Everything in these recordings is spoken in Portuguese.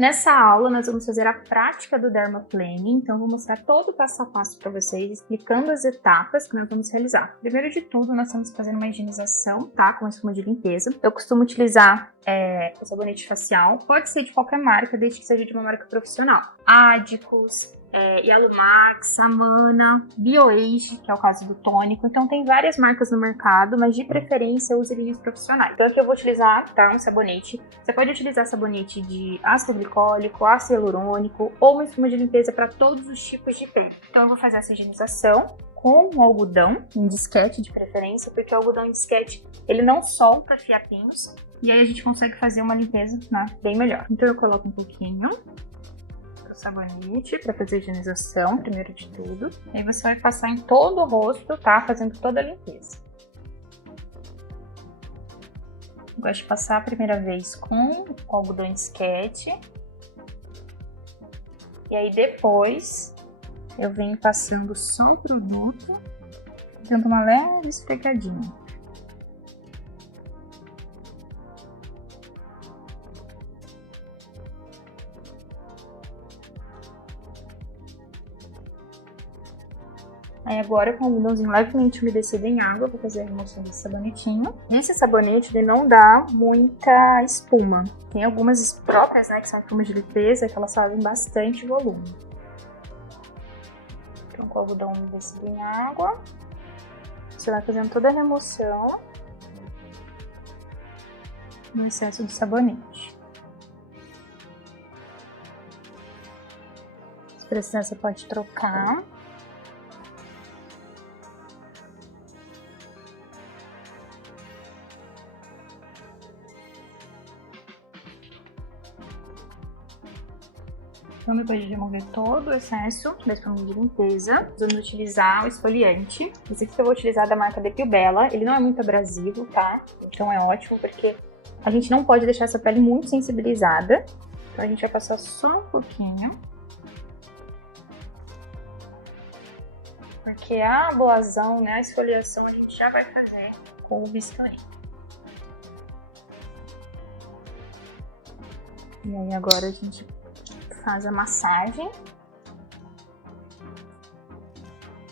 Nessa aula, nós vamos fazer a prática do Dermaplaning, então eu vou mostrar todo o passo a passo para vocês, explicando as etapas que nós vamos realizar. Primeiro de tudo, nós estamos fazendo uma higienização, tá? Com espuma de limpeza. Eu costumo utilizar o sabonete facial, pode ser de qualquer marca, desde que seja de uma marca profissional. Adicos, Yalumax, Samana, BioAge, que é o caso do tônico. Então tem várias marcas no mercado, mas de preferência eu uso linhas profissionais. Então aqui eu vou utilizar, tá, um sabonete. Você pode utilizar sabonete de ácido glicólico, ácido hialurônico ou uma espuma de limpeza para todos os tipos de pele. Então eu vou fazer essa higienização com o algodão em disquete de preferência, porque o algodão em disquete ele não solta fiapinhos e aí a gente consegue fazer uma limpeza, né, bem melhor. Então eu coloco um pouquinho sabonete para fazer a higienização, primeiro de tudo. Aí você vai passar em todo o rosto, tá? Fazendo toda a limpeza. Eu gosto de passar a primeira vez com o algodão em disquete. E aí depois eu venho passando só o produto, dando uma leve esfregadinha. Aí agora, com o algodãozinho levemente umedecido em água, eu vou fazer a remoção desse sabonetinho. Esse sabonete, ele não dá muita espuma. Tem algumas próprias, né, que são espumas de limpeza, que elas fazem bastante volume. Então, com o algodão umedecido em água, você vai fazendo toda a remoção no excesso de sabonete. Se precisar, você pode trocar. Então, depois de remover todo o excesso da espuma de limpeza, vamos utilizar o esfoliante. Esse aqui que eu vou utilizar da marca Depuy Bella. Ele não é muito abrasivo, tá? Então é ótimo, porque a gente não pode deixar essa pele muito sensibilizada. Então a gente vai passar só um pouquinho. Porque a ablação, né, a esfoliação, a gente já vai fazer com o bisturi. E aí agora a gente faz a massagem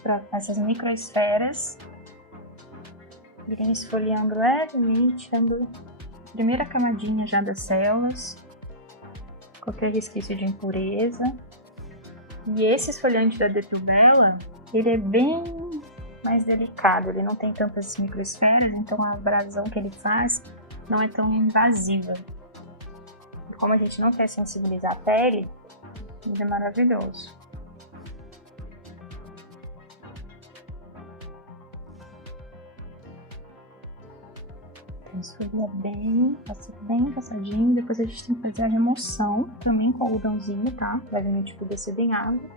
para essas microesferas irem esfoliando levemente, tirando a primeira camadinha já das células, qualquer resquício de impureza. E esse esfoliante da Depuy Bella, ele é bem mais delicado, ele não tem tantas microesferas, então a abrasão que ele faz não é tão invasiva. Como a gente não quer sensibilizar a pele, ele é maravilhoso. Então, esfolia bem, passa bem passadinho. Depois a gente tem que fazer a remoção, também com algodãozinho, tá? Levemente umedecido em água.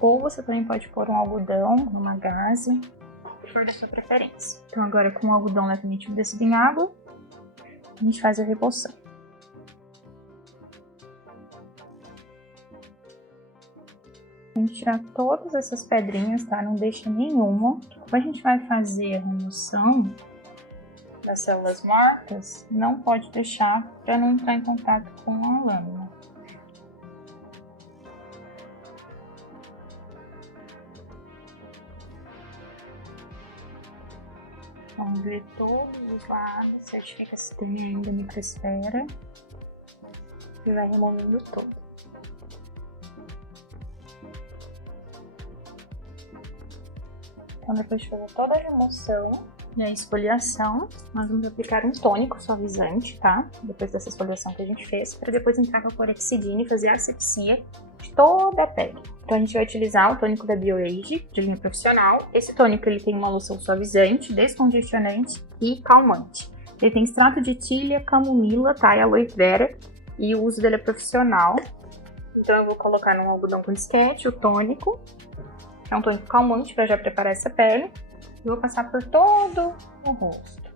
Ou você também pode pôr um algodão numa gaze, se for da sua preferência. Então agora com o algodão levemente umedecido em água, a gente faz a remoção. A gente tirar todas essas pedrinhas, tá? Não deixa nenhuma. Como a gente vai fazer a remoção das células mortas, não pode deixar para não entrar em contato com a lâmina. Vamos ver todos os lados, certifica se tem ainda microesfera e vai removendo todo. Então, depois de fazer toda a remoção e a esfoliação, nós vamos aplicar um tônico suavizante, tá? Depois dessa esfoliação que a gente fez, para depois entrar com a clorexidina e fazer a asepsia de toda a pele. Então, a gente vai utilizar o tônico da BioAge, de linha profissional. Esse tônico, ele tem uma loção suavizante, descongestionante e calmante. Ele tem extrato de tília, camomila, tá? E aloe vera. E o uso dele é profissional. Então, eu vou colocar num algodão com disquete o tônico. É um tônico calmante para já preparar essa pele. E vou passar por todo o rosto.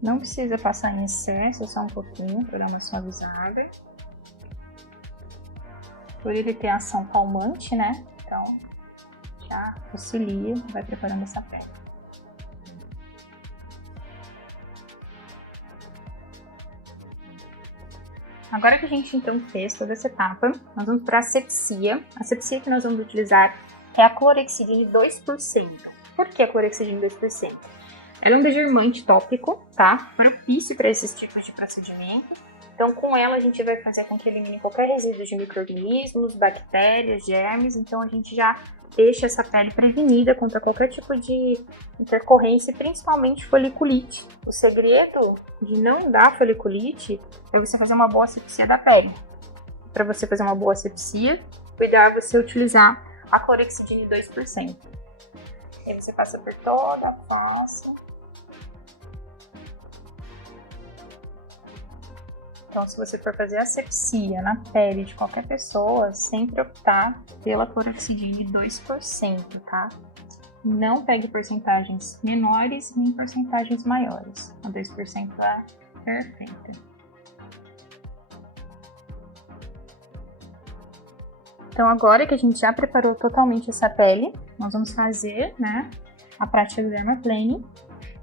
Não precisa passar em excesso, só um pouquinho para dar uma suavizada. Por ele ter ação calmante, né? Então, já auxilia, vai preparando essa pele. Agora que a gente então fez toda essa etapa, nós vamos para a asepsia. A asepsia que nós vamos utilizar é a clorexidine 2%. Por que a clorexidine 2%? Ela é um desgermante tópico, tá? Propício para esses tipos de procedimento. Então, com ela, a gente vai fazer com que elimine qualquer resíduo de micro-organismos, bactérias, germes. Então, a gente já deixa essa pele prevenida contra qualquer tipo de intercorrência, principalmente foliculite. O segredo de não dar foliculite é você fazer uma boa asepsia da pele. Para você fazer uma boa asepsia, o ideal é você utilizar a clorexidine 2%. Aí você passa por toda a face. Então, se você for fazer asepsia na pele de qualquer pessoa, sempre optar pela clorexidine 2%, tá? Não pegue porcentagens menores nem porcentagens maiores. A 2% é perfeita. Então, agora que a gente já preparou totalmente essa pele, nós vamos fazer, né, a prática do dermaplaning.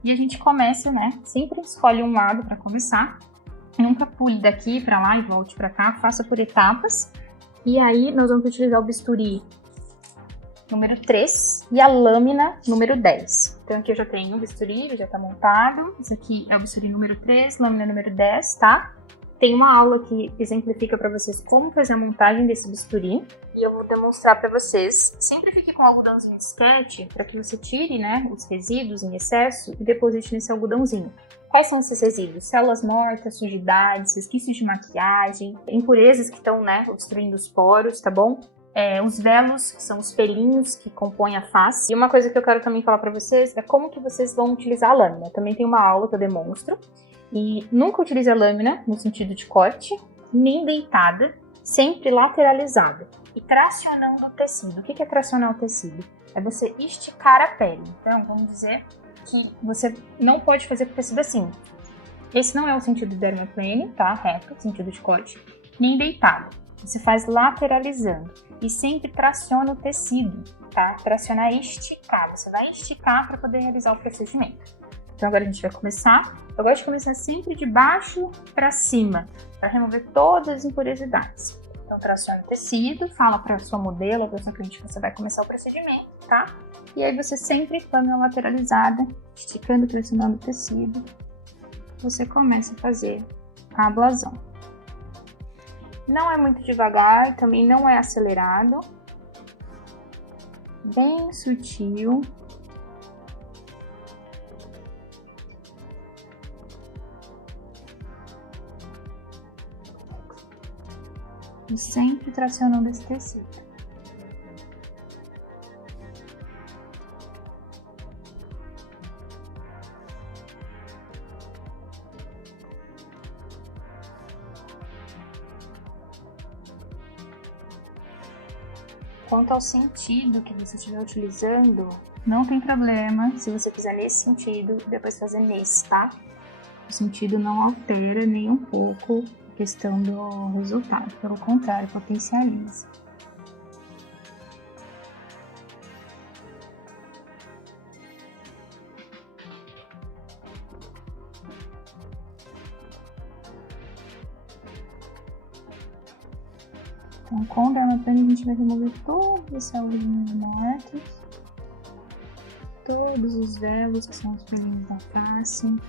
E a gente começa, né, sempre escolhe um lado para começar. Nunca pule daqui para lá e volte para cá, faça por etapas. E aí nós vamos utilizar o bisturi número 3 e a lâmina número 10. Então aqui eu já tenho o bisturi, ele já está montado. Esse aqui é o bisturi número 3, lâmina número 10, tá? Tem uma aula que exemplifica para vocês como fazer a montagem desse bisturi. E eu vou demonstrar para vocês. Sempre fique com um algodãozinho de sketch para que você tire, né, os resíduos em excesso e deposite nesse algodãozinho. Quais são esses resíduos? Células mortas, sujidades, resquícios de maquiagem, impurezas que estão, né, obstruindo os poros, tá bom? Os velos, que são os pelinhos que compõem a face. E uma coisa que eu quero também falar para vocês é como que vocês vão utilizar a lâmina. Também tem uma aula que eu demonstro. E nunca utilize a lâmina no sentido de corte, nem deitada, sempre lateralizada. E tracionando o tecido. O que é tracionar o tecido? É você esticar a pele. Então, vamos dizer que você não pode fazer com o tecido assim. Esse não é o sentido do dermaplaning, tá? Reto, sentido de corte, nem deitado. Você faz lateralizando e sempre traciona o tecido, tá? Tracionar é esticar. Você vai esticar para poder realizar o procedimento. Então agora a gente vai começar. Eu gosto de começar sempre de baixo para cima, para remover todas as impurezas. Então traciona o tecido, fala para a sua modelo, para a sua cliente que você vai começar o procedimento, tá? E aí você sempre, lâmina lateralizada, esticando, pressionando o tecido, você começa a fazer a ablação. Não é muito devagar, também não é acelerado. Bem sutil. E sempre tracionando esse tecido. Quanto ao sentido que você estiver utilizando, não tem problema se você fizer nesse sentido e depois fazer nesse, tá? O sentido não altera nem um pouco a questão do resultado, pelo contrário, potencializa. Então, com o dermaplaning a gente vai remover todas as células mortas, todos os velos que são os pelinhos da face,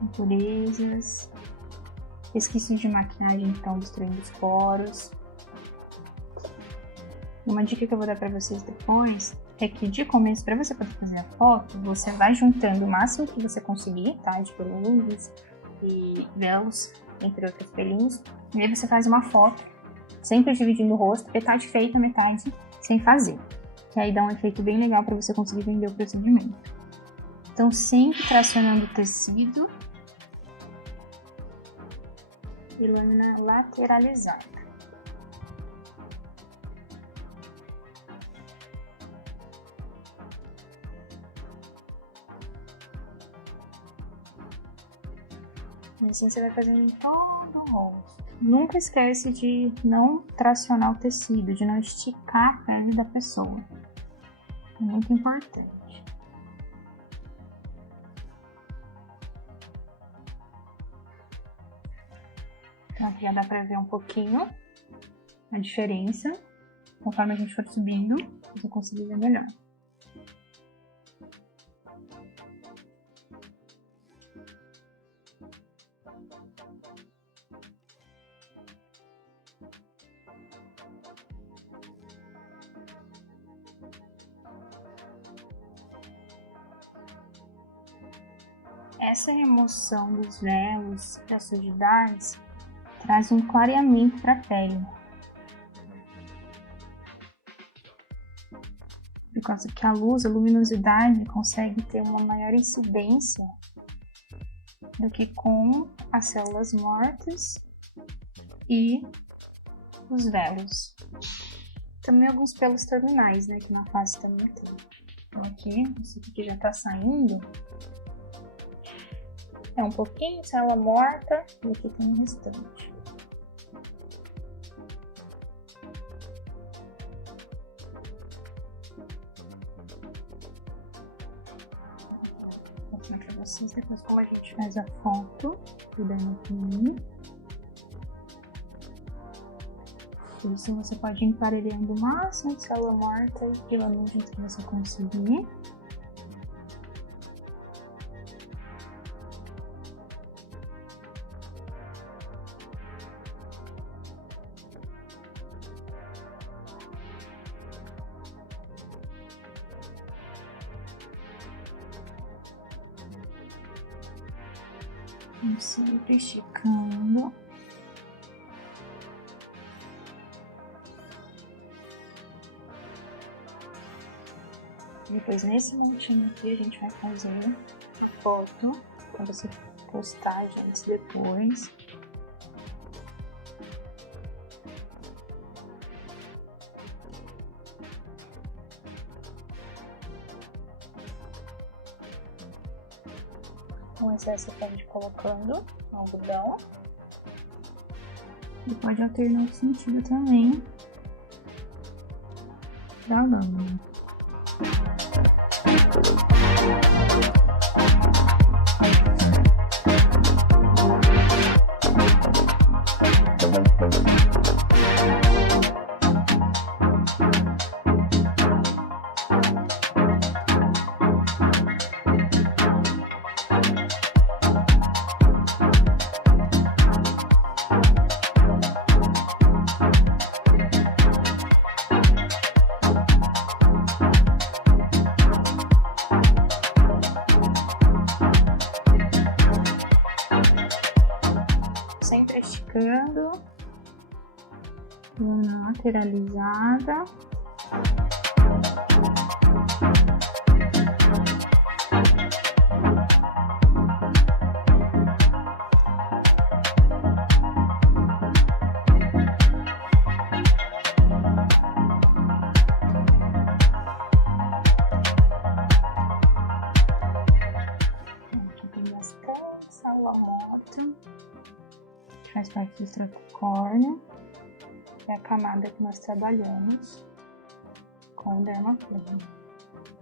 impurezas, resquícios de maquiagem que estão destruindo os poros. Uma dica que eu vou dar para vocês depois é que de começo, para você poder fazer a foto, você vai juntando o máximo que você conseguir, tá? De pelúcias e velos, entre outros pelinhos. E aí você faz uma foto, sempre dividindo o rosto, metade feita, metade sem fazer. Que aí dá um efeito bem legal para você conseguir vender o procedimento. Então, sempre tracionando o tecido e lâmina lateralizada. E assim você vai fazendo em todo o rosto. Nunca esquece de não tracionar o tecido, de não esticar a pele da pessoa. É muito importante. Então aqui já dá pra ver um pouquinho a diferença. Conforme a gente for subindo, eu vou conseguir ver melhor. Essa remoção dos véus, das sujidades, traz um clareamento para a pele. Por causa que a luz, a luminosidade, consegue ter uma maior incidência do que com as células mortas e os véus. Também alguns pelos terminais, né, que na face também tem. Então aqui, esse aqui que já tá saindo, é um pouquinho de célula morta e aqui tem o restante. Vou mostrar pra vocês depois como a gente faz a foto do dermaplaning. Isso você pode ir emparelhando o máximo de célula morta e lanugens que você conseguir. Vamos sempre esticando. Depois nesse montinho aqui a gente vai fazer a foto para você postar antes e depois. Com excesso você pode ir colocando no algodão. E pode alternar o sentido também da lâmina. Sempre esticando, uma lateralizada. Aqui tem bastante célula morta. Faz parte do extrato córneo, é a camada que nós trabalhamos com o dermaplaning.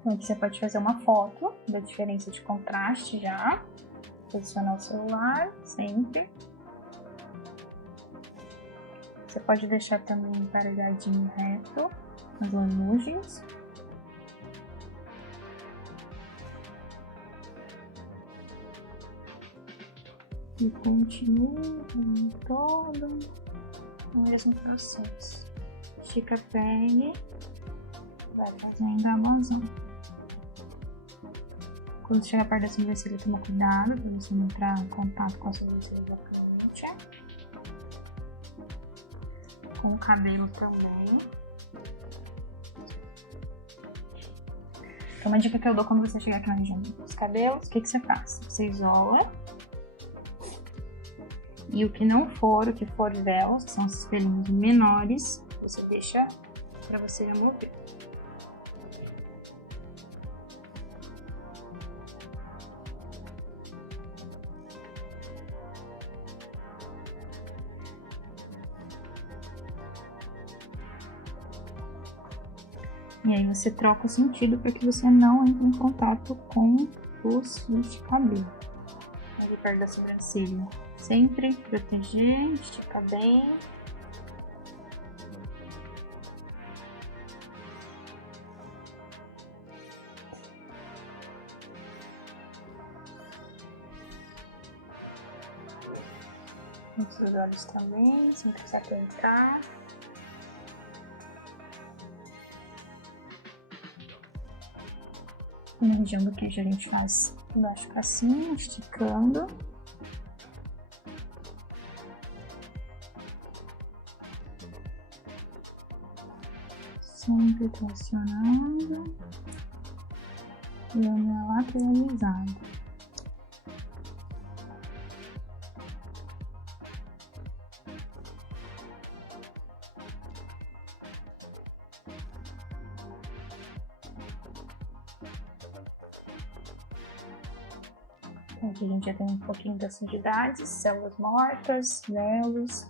Então aqui você pode fazer uma foto da diferença de contraste já, posicionar o celular sempre. Você pode deixar também emparelhadinho reto as lanugens. E continua todo o mesmo processo. Estica a pele, vai fazendo a amazão. Quando chegar perto da sobrancelha, toma cuidado para você não entrar em contato com a sobrancelha da frente. Com o cabelo também. Então, uma dica que eu dou quando você chegar aqui na região dos cabelos, o que você faz? Você isola. E o que não for, o que for véus, que são os espelhinhos menores, você deixa para você remover. E aí você troca o sentido para que você não entre em contato com os fios de cabelo. ali perto da sobrancelha. Sempre proteger, esticar bem. Entre os olhos também, sempre se atentar. Na região do queijo a gente faz embaixo assim, esticando. Sempre pressionando. E a lateralizada. Aqui a gente já tem um pouquinho das sujidades, células mortas, velos.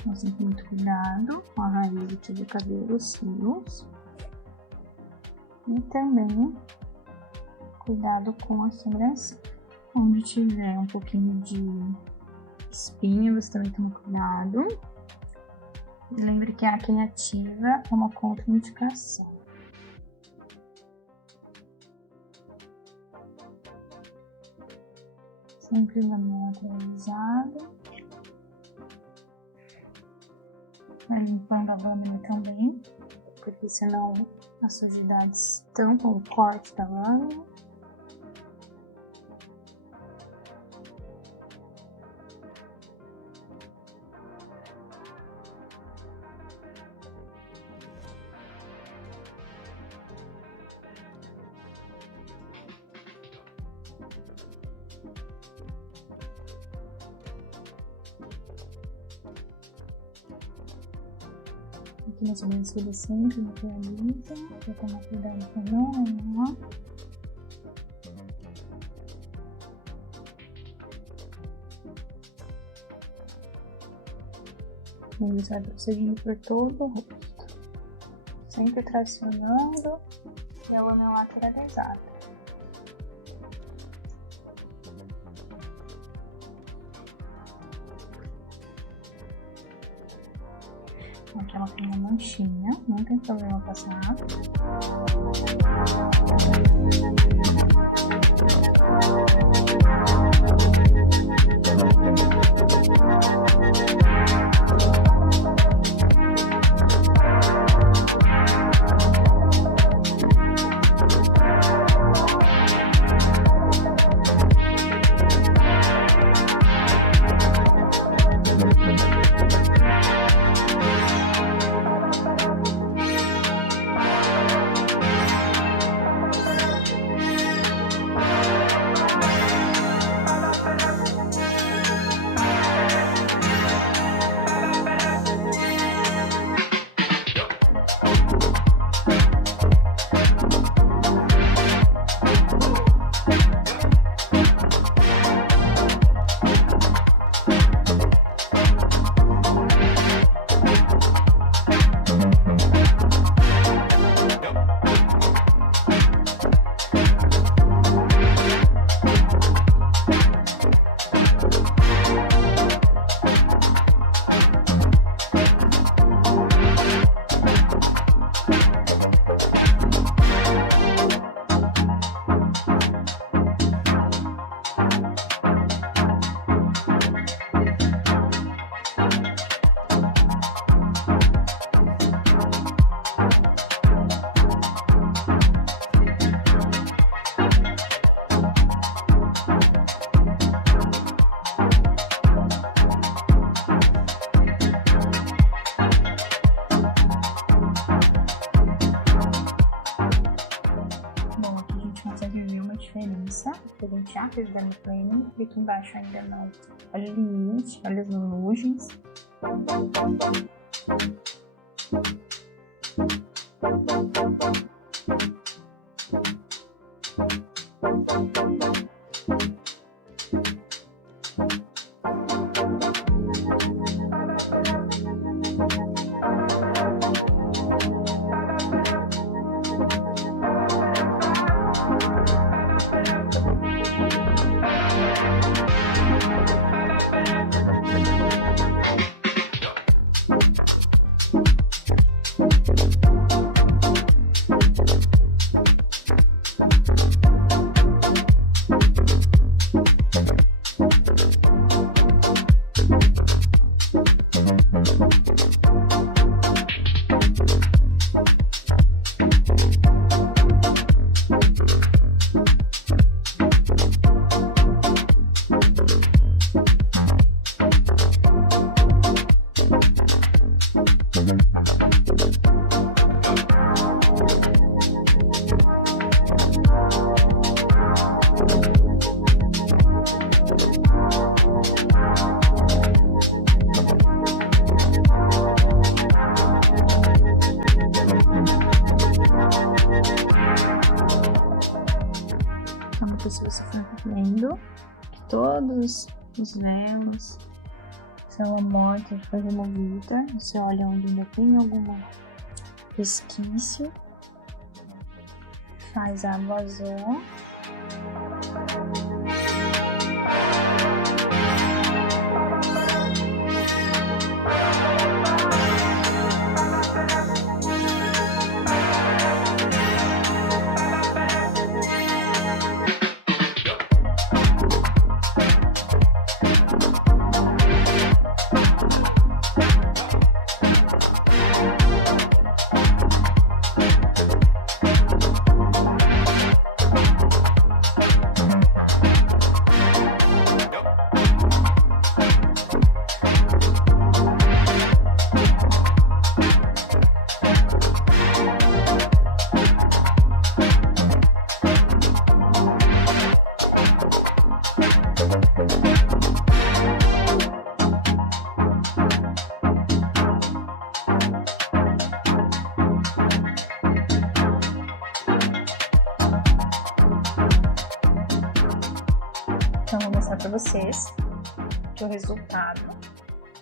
Então, sempre muito cuidado com a raiz aqui do cabelo, os fios. E também cuidado com a sobrancelha. Onde tiver um pouquinho de espinho, você também toma cuidado. E lembre que a acne ativa é uma contraindicação. Sempre lateralizado. Vai limpando a lâmina também, porque senão as sujidades tampam o corte da lâmina. Aqui nas sobrancelhas sempre materializa, vou tomar cuidado pra não arranhar. E isso vai prosseguindo por todo o rosto, sempre tracionando e a lâmina lateralizada. Aqui ela tem uma manchinha, não tem problema passar. máscara de dermaplaning. Aqui embaixo ainda não. Olha o limite, olha as nugens. Se você for vendo que todos os velos são mortos, foi removida, você olha onde ainda tem algum resquício, faz a vazão. Então, vou mostrar para vocês o resultado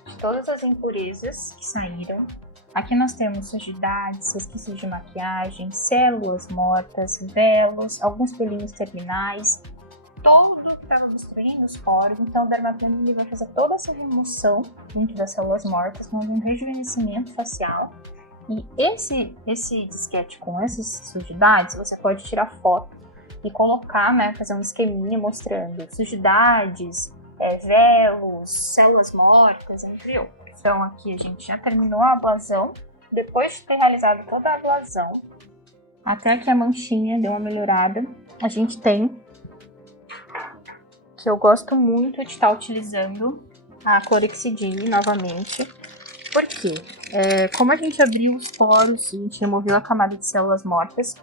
de todas as impurezas que saíram. Aqui nós temos sujidades, resquícios de maquiagem, células mortas, velos, alguns pelinhos terminais, tudo que estava obstruindo os poros. Então, o dermaplaning vai fazer toda essa remoção dentro das células mortas, com um rejuvenescimento facial. E esse disquete com essas sujidades, você pode tirar foto e colocar, né, fazer um esqueminha mostrando sujidades, velos, células mortas, entre outros. Então aqui a gente já terminou a ablação. Depois de ter realizado toda a ablação, até que a manchinha deu uma melhorada, a gente tem, que eu gosto muito de estar utilizando, a clorexidine novamente. Por quê? Como a gente abriu os poros, a gente removeu a camada de células mortas,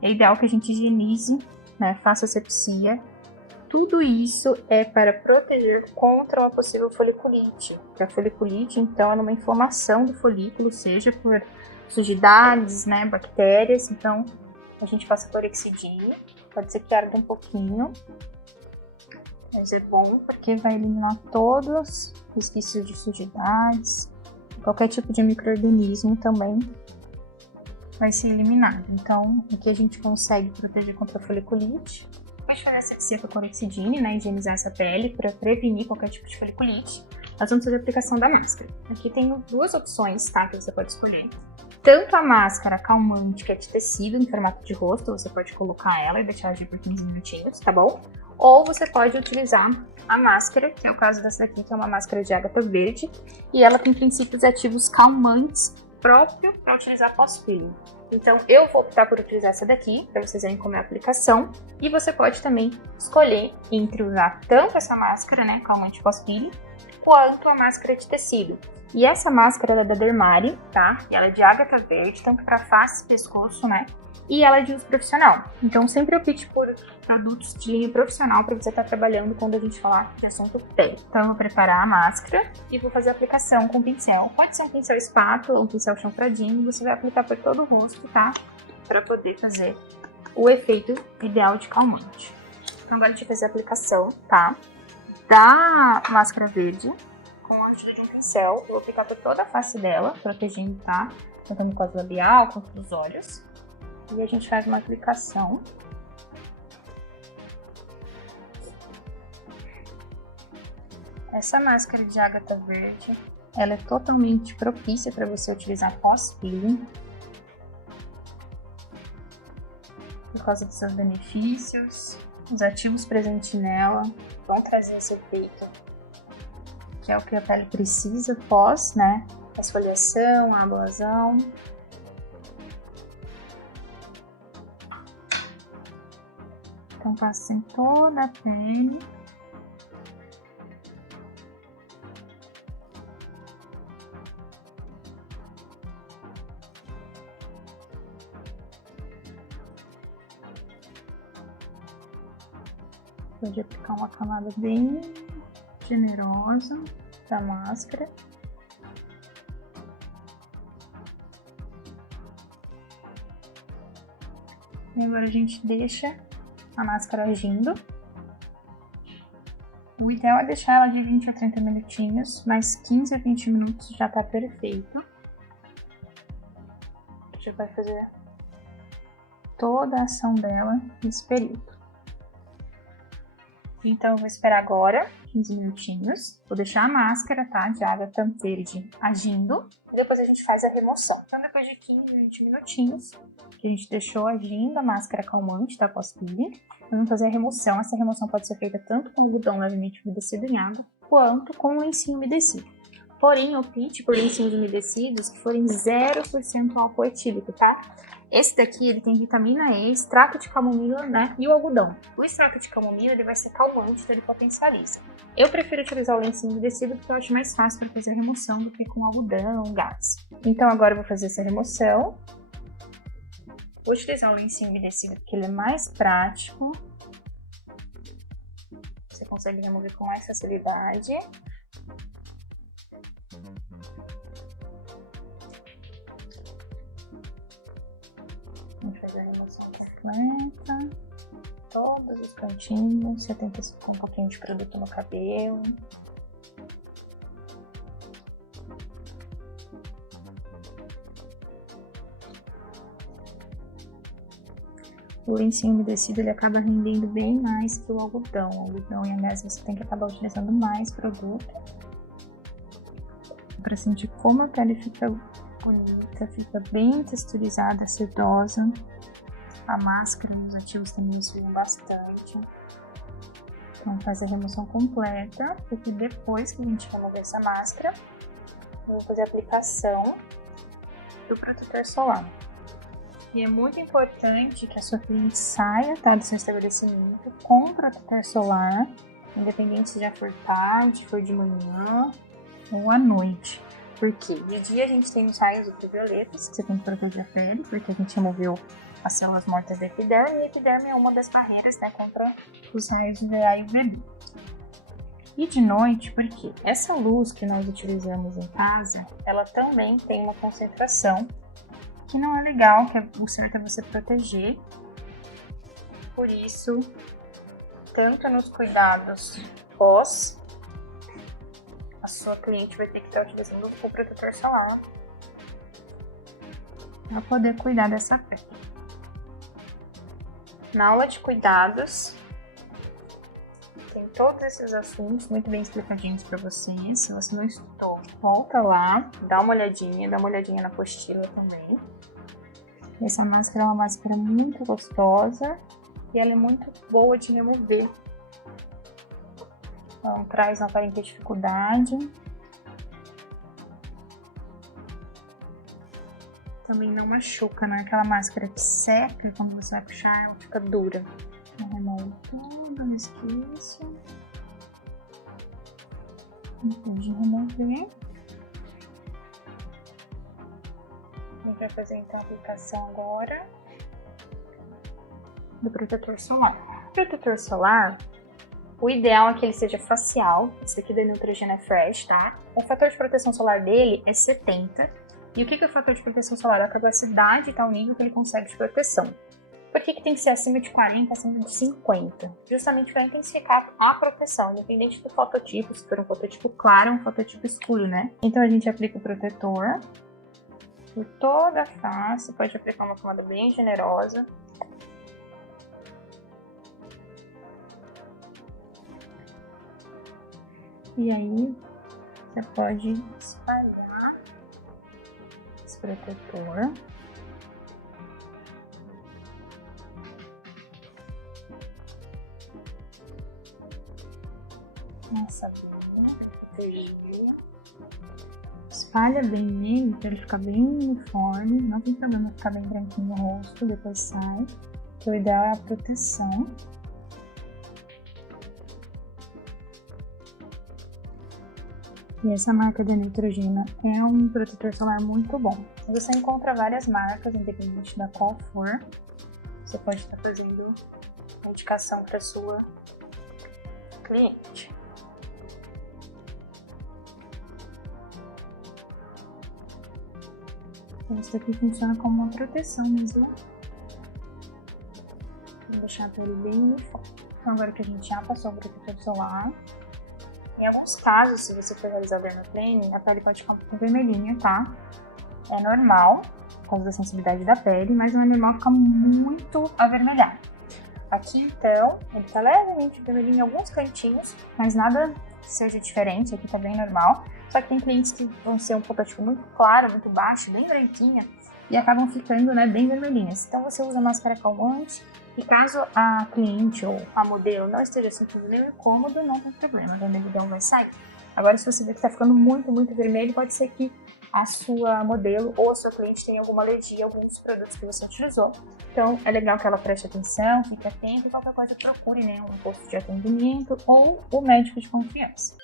é ideal que a gente higienize, né, faça asepsia. Tudo isso é para proteger contra uma possível foliculite. Porque a foliculite, então, é uma inflamação do folículo, seja por sujidades, né, bactérias. Então, a gente passa clorexidine, pode ser que arda um pouquinho, mas é bom porque vai eliminar todos os resquícios de sujidades, qualquer tipo de micro-organismo também vai ser eliminado. Então, aqui a gente consegue proteger contra a foliculite. Depois de fazer a asepsia com a clorexidine, né, higienizar essa pele para prevenir qualquer tipo de foliculite, nós vamos fazer a aplicação da máscara. Aqui tem duas opções, tá, que você pode escolher. Tanto a máscara calmante, que é de tecido em formato de rosto, você pode colocar ela e deixar agir por 15 minutinhos, tá bom? Ou você pode utilizar a máscara, que é o caso dessa daqui, que é uma máscara de ágata verde, e ela tem princípios ativos calmantes próprio para utilizar pós-peeling. Então eu vou optar por utilizar essa daqui, para vocês verem como é a aplicação, e você pode também escolher entre usar tanto essa máscara, né, calmante pós-peeling, quanto a máscara de tecido. E essa máscara ela é da Dermari, tá? E ela é de ágata verde, tanto para face e pescoço, né? E ela é de uso profissional. Então sempre opte por produtos de linha profissional para você estar trabalhando quando a gente falar de assunto pele. Então eu vou preparar a máscara e vou fazer a aplicação com pincel. Pode ser um pincel espátula ou um pincel chanfradinho. Você vai aplicar por todo o rosto, tá? Para poder fazer o efeito ideal de calmante. Então agora a gente vai fazer a aplicação, tá? Da máscara verde com a ajuda de um pincel. Eu vou aplicar por toda a face dela, protegendo, tá? Tanto a mucosa labial quanto os olhos. E a gente faz uma aplicação. Essa máscara de ágata verde, ela é totalmente propícia para você utilizar pós-peeling. Por causa dos seus benefícios, os ativos presentes nela vão trazer esse efeito, que é o que a pele precisa pós, né? A esfoliação, a ablação. Então passa em toda a pele. Pode aplicar uma camada bem generosa da máscara. E agora a gente deixa a máscara agindo. O ideal é deixar ela de 20 a 30 minutinhos, mas 15 a 20 minutos já tá perfeito. A gente vai fazer toda a ação dela nesse período. Então eu vou esperar agora 15 minutinhos. Vou deixar a máscara, tá, de ágata verde agindo. E depois a gente faz a remoção. Então depois de 15, 20 minutinhos, que a gente deixou agindo a máscara calmante da pós-peeling, nós vamos fazer a remoção. Essa remoção pode ser feita tanto com algodão levemente umedecido em água, quanto com lencinho umedecido. Porém, opte por lencinhos umedecidos que forem 0% álcool etílico, tá? Esse daqui, ele tem vitamina E, extrato de camomila, né? E o algodão. O extrato de camomila, ele vai ser calmante, então ele potencializa. Eu prefiro utilizar o lencinho umedecido porque eu acho mais fácil para fazer a remoção do que com algodão, gás. Então agora eu vou fazer essa remoção. Vou utilizar o lencinho umedecido porque ele é mais prático. Você consegue remover com mais facilidade. Vamos fazer a remoção completa, todos os cantinhos. Você tenta com um pouquinho de produto no cabelo. O lencinho umedecido ele acaba rendendo bem mais que o algodão. O algodão e a gás você tem que acabar utilizando mais produto para sentir como a pele fica bonita, fica bem texturizada, sedosa. A máscara e os ativos também auxiliam bastante. Então faz a remoção completa, porque depois que a gente remover essa máscara, eu vou fazer a aplicação do protetor solar. E é muito importante que a sua cliente saia, tá, do seu estabelecimento com protetor solar, independente se já for tarde, for de manhã ou à noite. Porque de dia a gente tem os raios ultravioletas, que você tem que proteger a pele, porque a gente removeu as células mortas da epiderme, e a epiderme é uma das barreiras, né, contra os raios UVA e UVB. E de noite, porque essa luz que nós utilizamos em casa, ela também tem uma concentração que não é legal, que o certo é você proteger. Por isso, tanto nos cuidados pós, a sua cliente vai ter que estar utilizando o protetor solar para poder cuidar dessa pele. Na aula de cuidados, tem todos esses assuntos muito bem explicadinhos para você. Se você não estudou, volta lá, dá uma olhadinha na apostila também. Essa máscara é uma máscara muito gostosa e ela é muito boa de remover. Não traz uma aparente dificuldade. Também não machuca, não é aquela máscara que seca e quando você vai puxar ela fica dura. Então remove todo o resquício. Não pode remover. A gente vai fazer então a aplicação agora do protetor solar. O protetor solar, o ideal é que ele seja facial. Esse daqui da Neutrogena é Fresh, tá? O fator de proteção solar dele é 70. E o que é o fator de proteção solar? A capacidade e tal nível que ele consegue de proteção. Por que tem que ser acima de 40, acima de 50? Justamente para intensificar a proteção, independente do fototipo, se for um fototipo claro ou um fototipo escuro, né? Então a gente aplica o protetor por toda a face, pode aplicar uma camada bem generosa. E aí, você pode espalhar esse protetor. Nessa linha, proteger. Espalha bem nele para ele ficar bem uniforme. Não tem problema ficar bem branquinho no rosto, depois sai. Que o ideal é a proteção. E essa marca da Neutrogena é um protetor solar muito bom. Você encontra várias marcas, independente da qual for. Você pode estar fazendo a indicação para sua cliente. Então, isso aqui funciona como uma proteção mesmo. Vou deixar a pele bem uniforme. Então, agora que a gente já passou o protetor solar, em alguns casos, se você for realizar dermaplaning, a pele pode ficar um pouco vermelhinha, tá? É normal, por causa da sensibilidade da pele, mas não é normal ficar muito avermelhado. Aqui, então, ele tá levemente vermelhinho em alguns cantinhos, mas nada que seja diferente, aqui tá bem normal. Só que tem clientes que vão ser um fototipo muito claro, muito baixo, bem branquinha, e acabam ficando, né, bem vermelhinhas. Então você usa máscara calmante, e caso a cliente ou a modelo não esteja sentindo nenhum incômodo, não tem problema, a vermelhidão vai sair. Agora, se você vê que está ficando muito vermelho, pode ser que a sua modelo ou a sua cliente tenha alguma alergia a alguns produtos que você utilizou. Então, é legal que ela preste atenção, fique atenta e qualquer coisa procure, né, um posto de atendimento ou o médico de confiança.